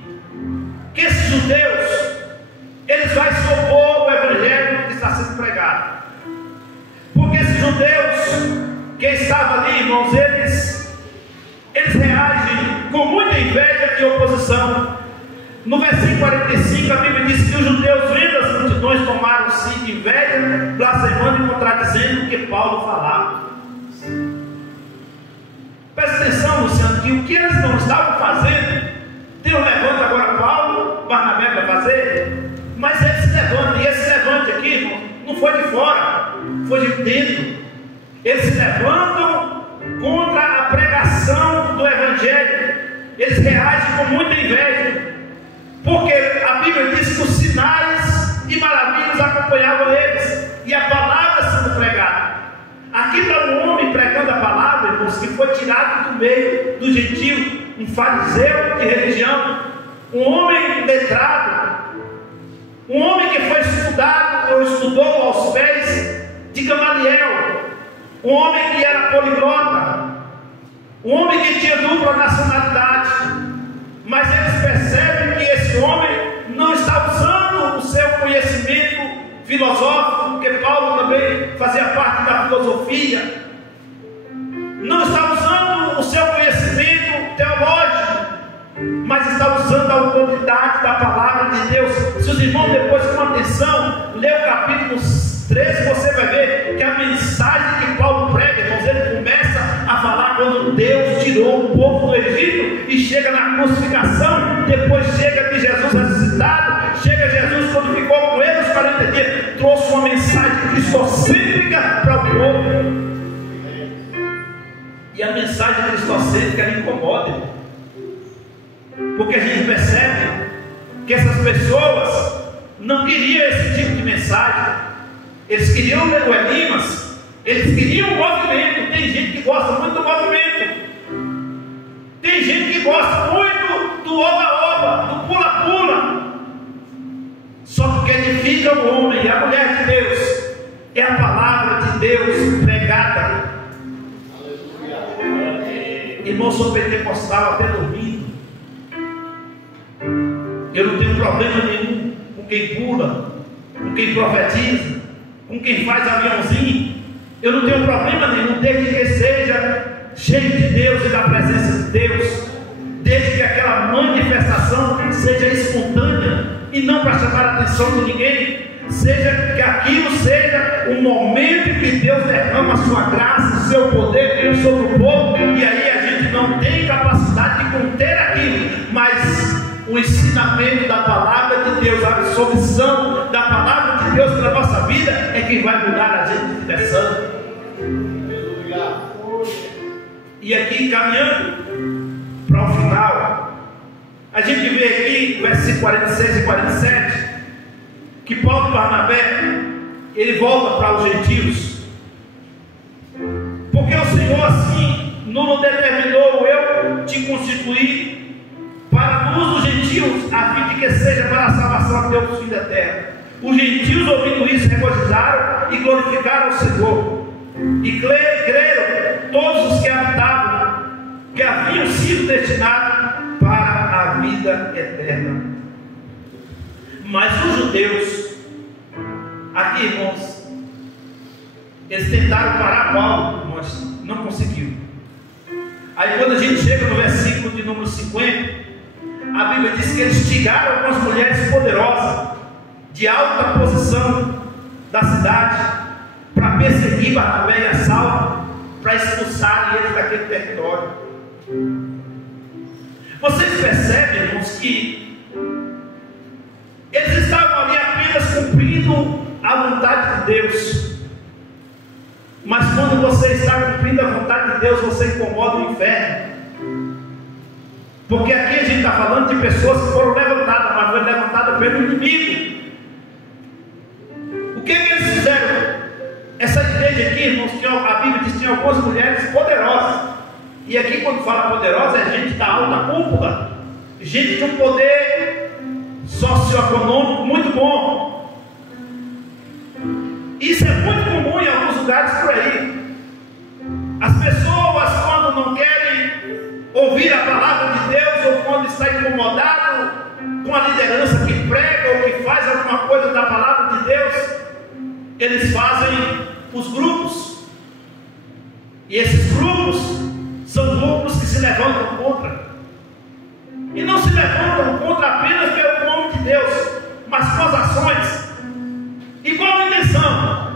que esses judeus, eles vão se opor ao Evangelho que está sendo pregado. Porque esses judeus que estavam ali, irmãos, eles reagem com muita inveja e oposição. No versículo 45 a Bíblia diz que os judeus, vendo as multidões, tomaram-se de inveja, blasfemando e contradizendo o que Paulo falava. Presta atenção, Luciano, que o que eles não estavam fazendo, Deus levanta agora Paulo, Barnabé para fazer, mas eles se levantam. E esse levante aqui, irmão, não foi de fora, foi de dentro. Eles se levantam contra a pregação do Evangelho. Eles reagem com muita inveja, porque a Bíblia diz que os sinais e maravilhas acompanhavam eles, e a palavra sendo pregada. Aqui está um homem pregando a palavra, irmãos, que foi tirado do meio do gentio, um fariseu de religião, um homem letrado, um homem que foi estudado ou estudou aos pés de Gamaliel, um homem que era poliglota, um homem que tinha dupla nacionalidade. Mas eles percebem que esse homem não está usando o seu conhecimento filosófico, porque Paulo também fazia parte da filosofia, não está usando o seu conhecimento teológico, mas está usando a autoridade da palavra de Deus. Se os irmãos depois com atenção ler o capítulo 13, você vai ver que a mensagem que Paulo prega, irmãos, ele começa a falar quando Deus tirou o povo do Egito e chega na crucificação, depois chega de Jesus ressuscitado, chega Jesus quando ficou com ele os 40 dias, trouxe uma mensagem cristocêntrica para o povo. E a mensagem cristocêntrica lhe incomoda, porque a gente percebe que essas pessoas não queriam esse tipo de mensagem. Eles queriam o Elimas, eles queriam o movimento. Tem gente que gosta muito do movimento, tem gente que gosta muito do oba-oba, do pula-pula. Só que o que edifica o homem e a mulher de Deus é a palavra de Deus pregada. Irmão, sou pentecostal até dormindo. Eu não tenho problema nenhum com quem pula, com quem profetiza, com quem faz aviãozinho. Eu não tenho problema nenhum, desde que seja cheio de Deus e da presença de Deus, desde que aquela manifestação seja espontânea e não para chamar a atenção de ninguém, seja que aquilo seja um momento em que Deus derrama a sua graça, o seu poder sobre o povo, e aí a gente não tem capacidade de conter aquilo, mas o ensinamento da palavra de Deus, a absorção da palavra de Deus para a nossa vida é que vai mudar a gente de direção. E aqui, caminhando para o final, a gente vê aqui versículo 46 e 47 que Paulo e Barnabé, ele volta para os gentios, porque o Senhor assim nos determinou: eu te constituir para a luz dos gentios, a fim de que seja para a salvação de Deus filho eterno. Os gentios, ouvindo isso, regozijaram e glorificaram o Senhor, e creram todos os que habitavam, que haviam sido destinados para a vida eterna. Mas os judeus, aqui, irmãos, eles tentaram parar Paulo, mas não conseguiu. Aí quando a gente chega no versículo de número 50, a Bíblia diz que eles instigaram algumas mulheres poderosas, de alta posição da cidade, para perseguir Barnabé e a Saulo, para expulsarem eles daquele território. Vocês percebem, irmãos, que eles estavam ali apenas cumprindo a vontade de Deus. Mas quando você está cumprindo a vontade de Deus, você incomoda o inferno. Porque aqui a gente está falando de pessoas que foram levantadas, mas foram levantadas pelo inimigo. O que eles fizeram? Essa igreja aqui, irmãos, a Bíblia diz que tinha algumas mulheres poderosas. E aqui, quando fala poderosa, é gente da alta cúpula, gente de um poder socioeconômico muito bom. Isso é muito comum em alguns lugares por aí. As pessoas, quando não querem ouvir a palavra de Deus, ou quando está incomodado com a liderança que prega ou que faz alguma coisa da palavra de Deus, eles fazem os grupos. E esses grupos são grupos que se levantam contra. E não se levantam contra apenas pelo nome de Deus, mas com as ações. E qual a intenção?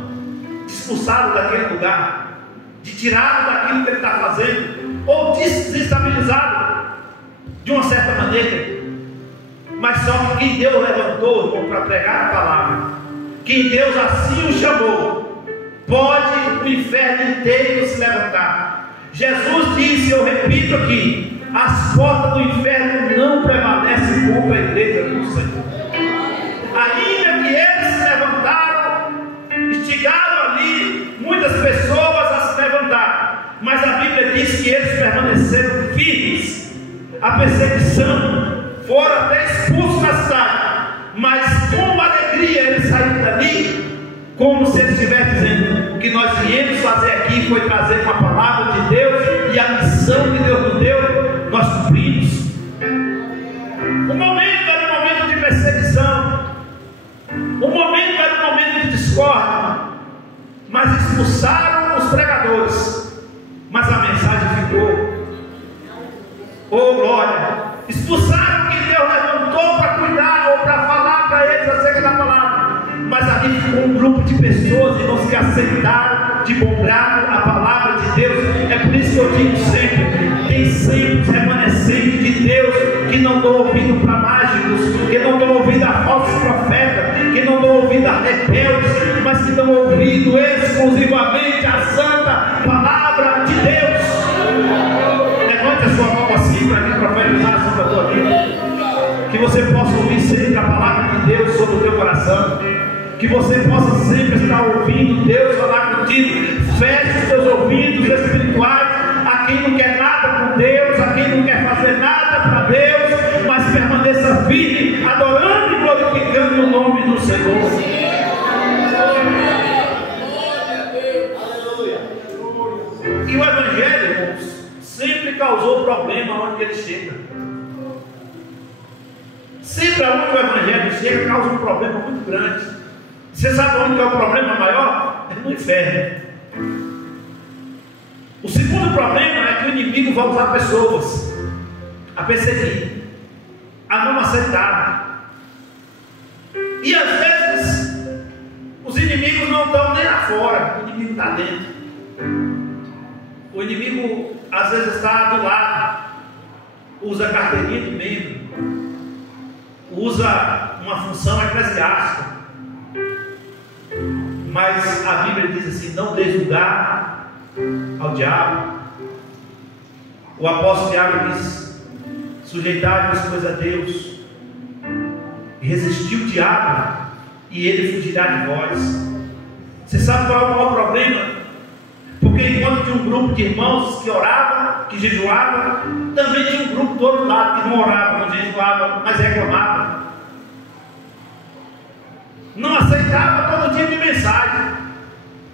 De expulsá-lo daquele lugar, de tirá-lo daquilo que ele está fazendo, ou desestabilizá-lo de uma certa maneira. Mas só que quem Deus levantou para pregar a palavra, quem Deus assim o chamou, pode o inferno inteiro se levantar. Jesus disse, eu repito aqui, as portas do inferno não prevalecem contra a igreja do Senhor. Ainda que eles se levantaram, instigaram ali muitas pessoas a se levantar, mas a Bíblia diz que eles permaneceram firmes. A perseguição, foram até expulsos da cidade, mas com alegria eles saíram dali, como se eles estivessem dizendo: o que nós viemos fazer aqui foi trazer uma palavra de Deus, e a missão que Deus nos deu, nós cumprimos. O momento era um momento de perseguição, o momento era um momento de discórdia, mas expulsaram os pregadores, mas a mensagem ficou. Oh glória! Expulsaram quem Deus levantou para cuidar ou para falar para eles acerca da palavra, mas ali ficou um grupo de pessoas, irmãos, que aceitaram de bom grado a palavra de Deus. É por isso que eu digo sempre: tem sempre os remanescentes de Deus que não dão ouvido para mágicos, que não dão ouvido a falsos profetas, que não dão ouvido a rebeldes, mas que dão ouvido exclusivamente a santa palavra de Deus. Levante a sua mão assim para me profetizar sobre a tua vida, que você possa ouvir sempre a palavra de Deus sobre o teu coração, que você possa sempre estar ouvindo Deus falar contigo. Feche os teus ouvidos espirituais a quem não quer nada com Deus, a quem não quer fazer nada para Deus, mas permaneça firme, adorando e glorificando o nome do Senhor. E o Evangelho, irmãos, sempre causou problema onde ele chega. Sempre aonde o Evangelho chega, causa um problema muito grande. Você sabe onde é o problema maior? É no inferno. O segundo problema é que o inimigo vai usar pessoas a perseguir, a não aceitar. E às vezes os inimigos não estão nem lá fora, o inimigo está dentro. O inimigo às vezes está do lado, usa carteirinha de membro, usa uma função eclesiástica, mas a Bíblia diz assim: não dê lugar ao diabo. O apóstolo Tiago diz: sujeitai-vos, pois, a Deus, e resistiu o diabo, e ele fugirá de vós. Você sabe qual é o maior problema? Porque enquanto tinha um grupo de irmãos que orava, que jejuava, também tinha um grupo do outro lado que não orava, não jejuava, mas reclamava, não aceitava todo tipo de mensagem.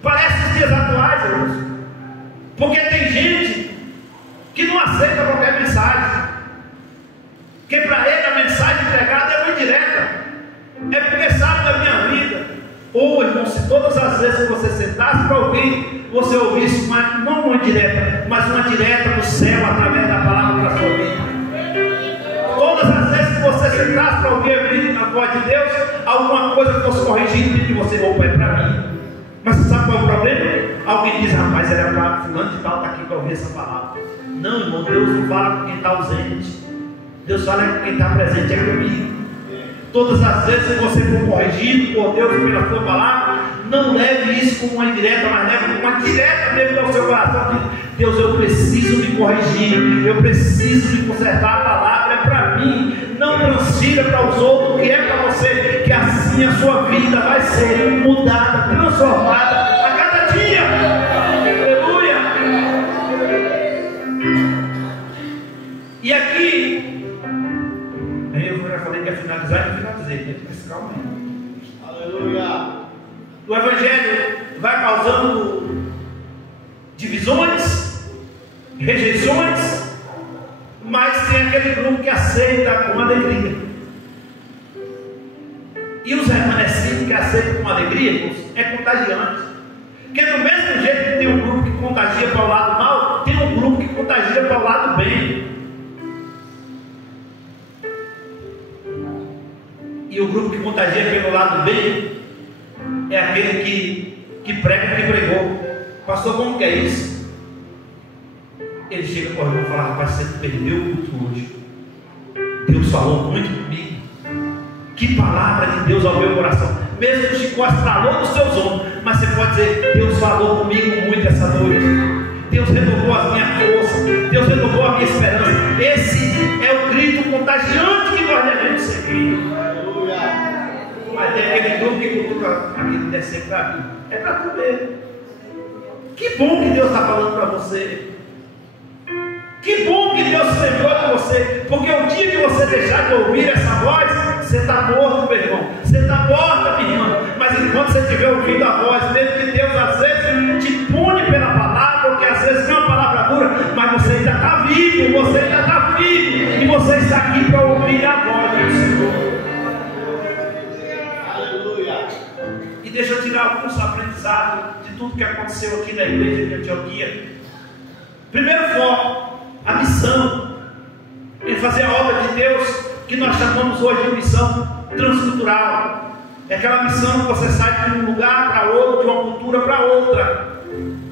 Parece os dias atuais, irmãos, porque tem gente que não aceita qualquer mensagem, porque para ele a mensagem pregada é muito direta, é porque sabe da minha vida. Ou, irmão, se todas as vezes que você sentasse para ouvir, você ouvisse não uma direta, mas uma direta do céu através da palavra para a sua vida. Todas as vezes que você sentasse para ouvir a voz de Deus, alguma coisa fosse corrigida de você: opa, é para mim. Mas você sabe qual é o problema? Alguém diz: rapaz, era para fulano de tal, está aqui para ouvir essa palavra. Não, irmão, Deus não fala com quem está ausente, Deus fala com quem está presente, é comigo. Todas as vezes que você for corrigido por Deus pela sua palavra, não leve isso como uma indireta, mas leve como uma direta mesmo ao seu coração. Deus, eu preciso me corrigir, eu preciso me consertar, a palavra é para mim. Não transfira para os outros o que é para você, que assim a sua vida vai ser mudada, transformada a cada dia. Aleluia. E aqui, eu já falei que ia finalizar e não finalizei, mas calma aí. Aleluia. O Evangelho vai causando divisões, rejeições, mas tem aquele grupo que aceita com alegria. E os remanescentes que aceitam com alegria é contagiante. Porque do mesmo jeito que tem um grupo que contagia para o lado mal, tem um grupo que contagia para o lado bem. E o grupo que contagia pelo lado bem é aquele que prega o que pregou. Pastor, como que é isso? Ele chega para o irmão e fala: rapaz, você perdeu o culto hoje. Deus falou muito comigo. Que palavra de Deus ao meu coração. Mesmo que o chicote estralou nos seus ombros, mas você pode dizer: Deus falou comigo muito essa noite. Deus renovou a minha força. Deus renovou a minha esperança. Esse é o grito contagiante que nós devemos seguir. Mas tem aquele grupo que cultua aquele descer para mim. É para tu ver. Que bom que Deus está falando para você. Que bom que Deus se lembrou de você. Porque o dia que você deixar de ouvir essa voz, você está morto, meu irmão. Você está morta, minha irmã. Mas enquanto você estiver ouvindo a voz, mesmo que Deus às vezes te pune pela palavra, porque às vezes não é uma palavra dura, mas você ainda está vivo, você ainda está vivo. E você está aqui para ouvir a voz do Senhor. E deixa eu tirar alguns aprendizados de tudo que aconteceu aqui na igreja de Antioquia. Primeiro foco, a missão, em fazer a obra de Deus, que nós chamamos hoje de missão transcultural. É aquela missão que você sai de um lugar para outro, de uma cultura para outra.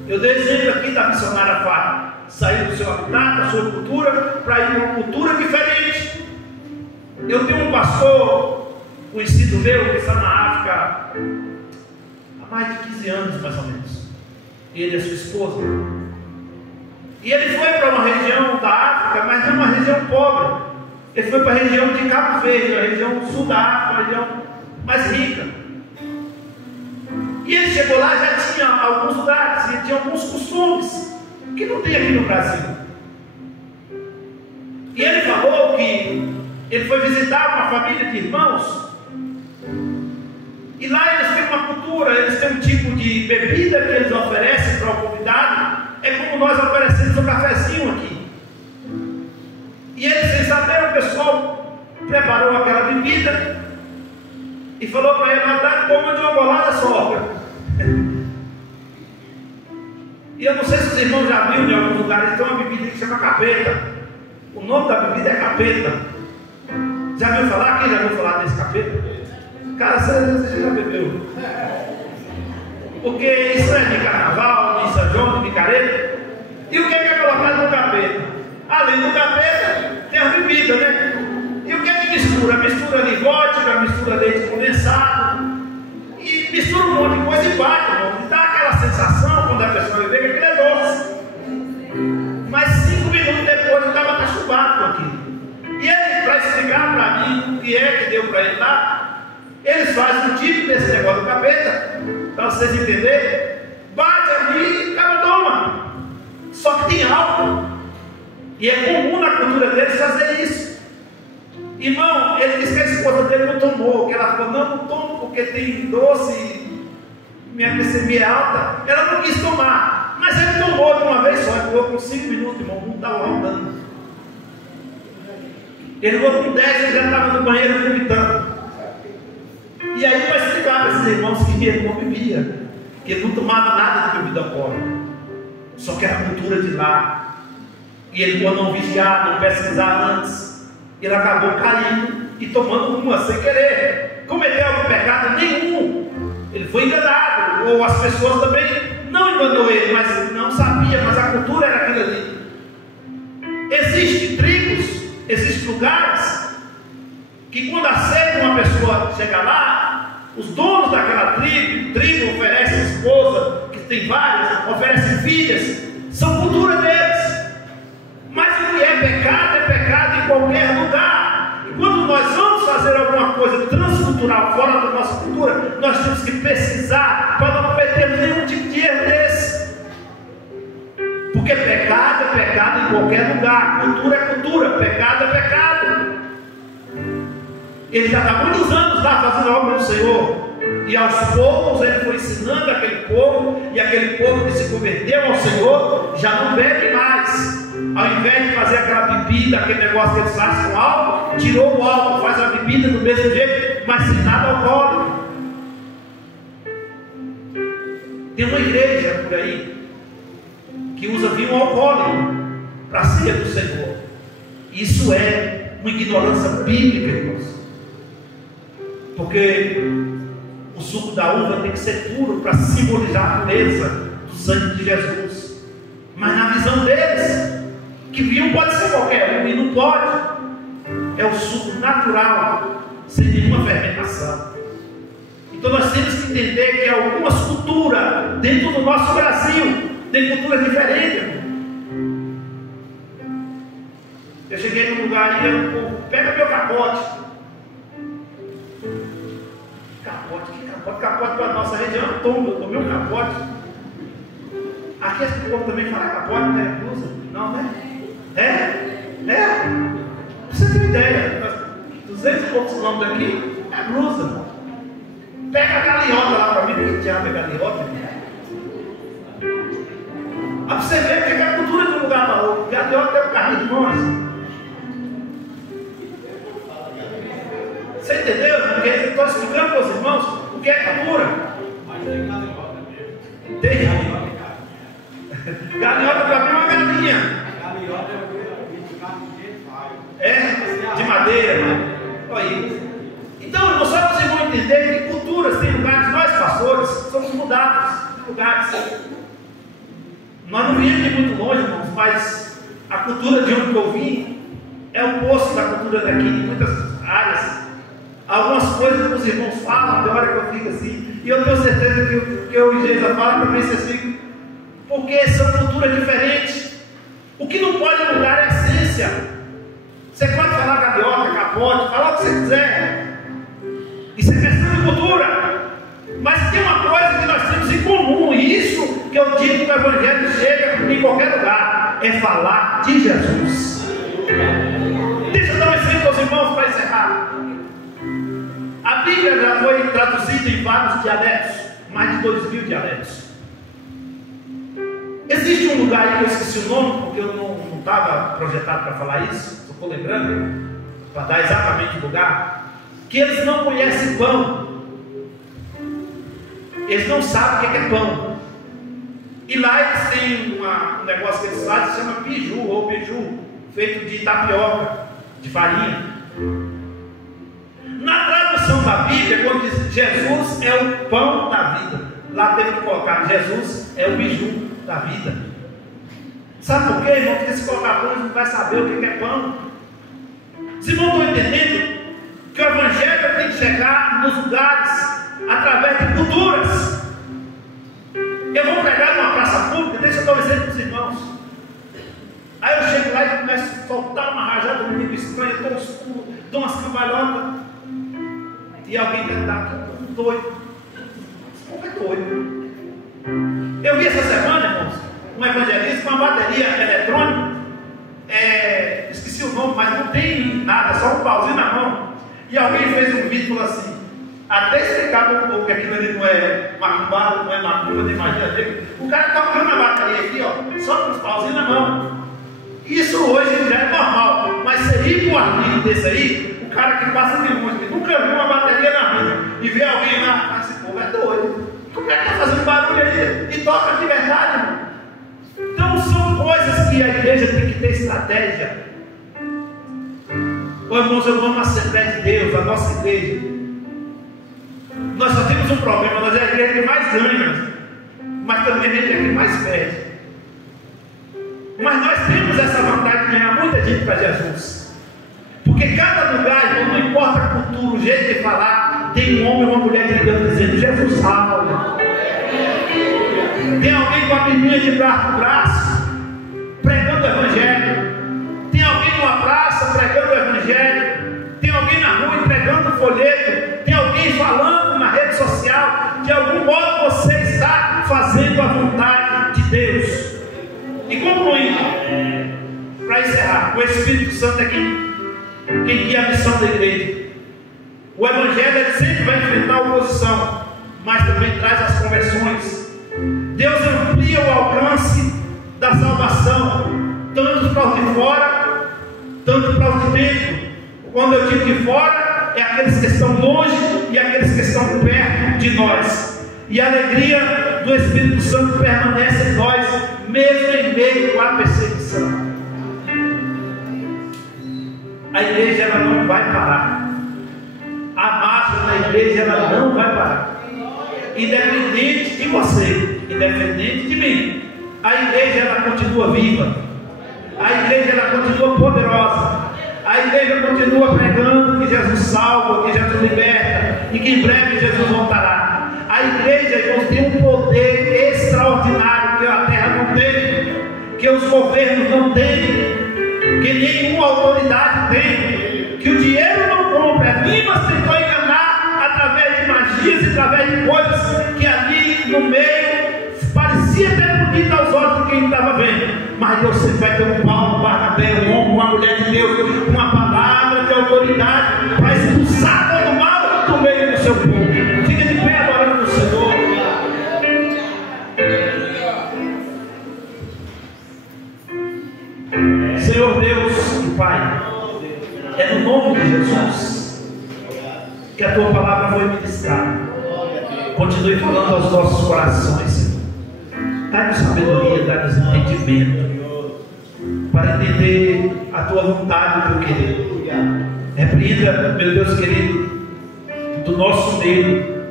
Eu dei exemplo aqui da missionária Fátima. Saiu do seu habitat, da sua cultura, para ir para uma cultura diferente. Eu tenho um pastor, conhecido meu, que está na África há mais de 15 anos, mais ou menos. Ele e a sua esposa. E ele foi para uma região da África, mas não uma região pobre. Ele foi para a região de Cabo Verde, a região sul da África, a região mais rica. E ele chegou lá, já tinha alguns lugares, e tinha alguns costumes que não tem aqui no Brasil. E ele falou que ele foi visitar uma família de irmãos, e lá eles têm uma cultura, eles têm um tipo de bebida que eles oferecem para a comunidade. É como nós oferecemos um cafezinho aqui. E eles, sem saber, o pessoal preparou aquela bebida e falou para ele: dá toma de uma bolada só. E eu não sei se os irmãos já viram em alguns lugares, tem uma bebida que chama capeta. O nome da bebida é capeta. Já viu falar? Quem já viu falar desse capeta? Cara, você já bebeu? Porque isso é de carnaval, de São João, de micareta. E o que é colocado no capeta? Além do capeta, tem a bebida, né? E o que é que mistura? Mistura de vodka, mistura leite condensado. E mistura um monte de coisa e bate, irmão. E dá aquela sensação, quando a pessoa bebe, que aquilo é doce. Mas 5 minutos depois, o cara está chubado com aquilo. E ele, para explicar para mim o que é que deu para ele lá, eles fazem um tipo desse negócio do capeta, para vocês entenderem. Bate ali e o cara toma. Só que tem álcool. E é comum na cultura deles fazer isso. Irmão, ele disse que a esposa dele não tomou, que ela falou: não tomo porque tem doce, minha glicemia é alta. Ela não quis tomar, mas ele tomou de uma vez só. Ele tomou com 5 minutos, irmão, o mundo estava rodando. Ele tomou com 10, ele já estava no banheiro vomitando. E aí vai explicar para esses irmãos que ele não bebia, que ele não tomava nada de bebida alcoólica. Só que era a cultura de lá. E ele, por não vigiar, não pesquisar antes, ele acabou caindo e tomando uma sem querer. Cometeu algum pecado nenhum. Ele foi enganado. Ou as pessoas também não enganou ele, mas não sabia, mas a cultura era aquilo ali. Existem tribos, existem lugares que quando aceitam uma pessoa chegar lá, os donos daquela tribo oferecem esposa, que tem várias, oferecem filhas, são cultura deles. Mas o que é pecado em qualquer lugar. E quando nós vamos fazer alguma coisa transcultural fora da nossa cultura, nós temos que pesquisar para não cometermos nenhum tipo de erro desse. Porque pecado é pecado em qualquer lugar. Cultura é cultura, pecado é pecado. Ele já está há muitos anos lá fazendo a obra do Senhor. E aos poucos ele foi ensinando aquele povo. E aquele povo que se converteu ao Senhor já não bebe mais. Ao invés de fazer aquela bebida, aquele negócio que eles fazem com álcool, tirou o álcool, faz a bebida do mesmo jeito, mas sem nada alcoólico. Tem uma igreja por aí que usa vinho alcoólico para a ceia do Senhor. Isso é uma ignorância bíblica, irmãos. Porque o suco da uva tem que ser puro para simbolizar a pureza do sangue de Jesus. Mas na visão deles, que vinho pode ser qualquer um e não pode. É o suco natural, sem nenhuma fermentação. Então nós temos que entender que algumas culturas dentro do nosso Brasil tem culturas diferentes. Eu cheguei num lugar aí, o povo, pega meu capote. Capote, que capote? Capote para a nossa região é tomba, eu tomei um capote. Aqui o povo também fala capote, né? Blusa? Não, né? Pra você ter ideia, 200 e poucos quilômetros aqui é blusa. Pega a galeota lá para mim, que diabo é galeota? Para você ver que é a cultura de um lugar para outro. Galeota é o carrinho de mãos. Você entendeu? Porque eu estou explicando para os irmãos o que é cultura. Mas tem galeota mesmo. Tem. Galeota para mim é uma galinha. Galeota é carro de maio. É, de madeira. Olha aí. Então, nós só vocês vão entender que culturas tem lugares, nós pastores somos mudados de lugares. Nós não viemos de muito longe, irmãos, mas a cultura de onde eu vim é o oposto da cultura daqui, em muitas áreas. Algumas coisas que os irmãos falam, tem hora que eu fico assim, e eu tenho certeza que o que eu e Geisa falam também se assim, porque são culturas diferentes. O que não pode mudar é a essência. Você pode falar galeota, capote, falar o que você quiser. Isso é questão de cultura. Mas tem uma coisa que nós temos em comum, e isso que eu digo que o Evangelho chega em qualquer lugar, é falar de Jesus. Deixa eu dar um exemplo aos irmãos para encerrar. A Bíblia já foi traduzida em vários dialetos, mais de 2.000 dialetos. Existe um lugar aí que eu esqueci o nome, porque eu não estava projetado para falar isso, estou lembrando, para dar exatamente o lugar, que eles não conhecem pão. Eles não sabem o que é pão. E lá eles têm um negócio que eles fazem, se chama biju ou beiju, feito de tapioca, de farinha. Na tradução da Bíblia, quando diz Jesus é o pão da vida, lá teve que colocar Jesus é o biju da vida. Sabe por quê, irmão? Porque se colocar pão, a gente não vai saber o que é pão. Os irmãos estão entendendo que o Evangelho tem que chegar nos lugares através de culturas. Eu vou pregar numa praça pública, deixa eu dar um exemplo para os irmãos. Aí eu chego lá e começo a soltar uma rajada, um menino estranho, tão escuro, dou umas cambalhotas. E alguém deve dar um doido. Esse povo é doido. Eu vi essa semana, irmãos, um evangelista com uma bateria eletrônica. Esqueci o nome, mas não tem nada, só um pauzinho na mão. E alguém fez um vídeo e falou assim, até explicar para o povo que aquilo ali não é macumba, não é macumba, nem magia. O cara está tocando a bateria aqui, ó, só com os pauzinhos na mão. Isso hoje já é normal, mas seria com um artigo desse aí, o cara que passa de música, nunca viu uma bateria na rua e vê alguém lá, esse povo é doido. Como é que está fazendo barulho ali e toca de verdade, irmão? Então são coisas que a igreja tem que ter estratégia. Ô irmãos, eu amo a Assembleia de Deus, a nossa igreja. Nós só temos um problema, nós é a igreja que mais ganha, mas também a igreja que mais perde. Mas nós temos essa vontade de ganhar muita gente para Jesus. Porque cada lugar, não importa a cultura, o jeito de falar, tem um homem ou uma mulher de Deus dizendo Jesus salve. Tem alguém com a Bíblia de braço, pregando o Evangelho. Tem alguém numa praça pregando o Evangelho. Tem alguém na rua entregando o folheto. Tem alguém falando na rede social. De algum modo você está fazendo a vontade de Deus. E concluindo, para encerrar, o Espírito Santo é quem guia a missão da igreja. O Evangelho ele sempre vai enfrentar a oposição, mas também traz as conversões. Deus amplia o alcance da salvação, tanto para os de fora, tanto para os de dentro. Quando eu digo de fora, é aqueles que estão longe e aqueles que estão perto de nós. E a alegria do Espírito Santo permanece em nós, mesmo em meio à perseguição. A igreja ela não vai parar. A marcha da igreja ela não vai parar. Independente de você, independente de mim, a igreja ela continua viva. A igreja ela continua poderosa. A igreja continua pregando que Jesus salva, que Jesus liberta e que em breve Jesus voltará. A igreja, irmãos, tem um poder extraordinário que a terra não tem, que os governos não têm, que nenhuma autoridade tem, que o dinheiro não compra. Nimas tentou enganar através de magias, através de coisas que ali no meio parecia até bonita aos olhos de quem estava vendo. Mas Deus sempre vai ter um Paulo, um Barnabé, um homem, uma mulher de Deus, uma palavra de autoridade para expulsar todo mal do meio do seu povo. Fica de pé adorando o Senhor. Senhor Deus e Pai, é no nome de Jesus que a Tua palavra foi ministrada. Continue falando aos nossos corações, Senhor. Dá-nos sabedoria, dá-nos entendimento para entender a Tua vontade, meu querido. Repreenda, meu Deus querido, do nosso meio,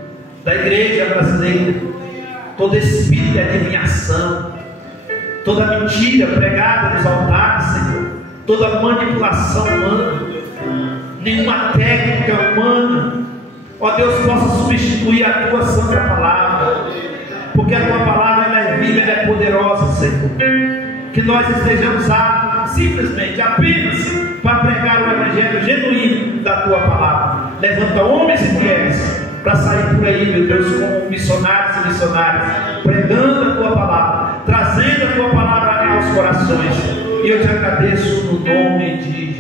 da igreja brasileira, todo espírito de adivinhação, toda mentira pregada nos altares, Senhor, toda manipulação humana, nenhuma técnica humana, ó Deus, possa substituir a Tua santa palavra, porque a Tua palavra ela é viva, ela é poderosa, Senhor. Que nós estejamos aptos simplesmente, apenas para pregar o Evangelho genuíno da Tua palavra. Levanta homens e mulheres para sair por aí, meu Deus, como missionários e missionárias, pregando a Tua palavra, trazendo a Tua palavra aos corações. E eu te agradeço no nome de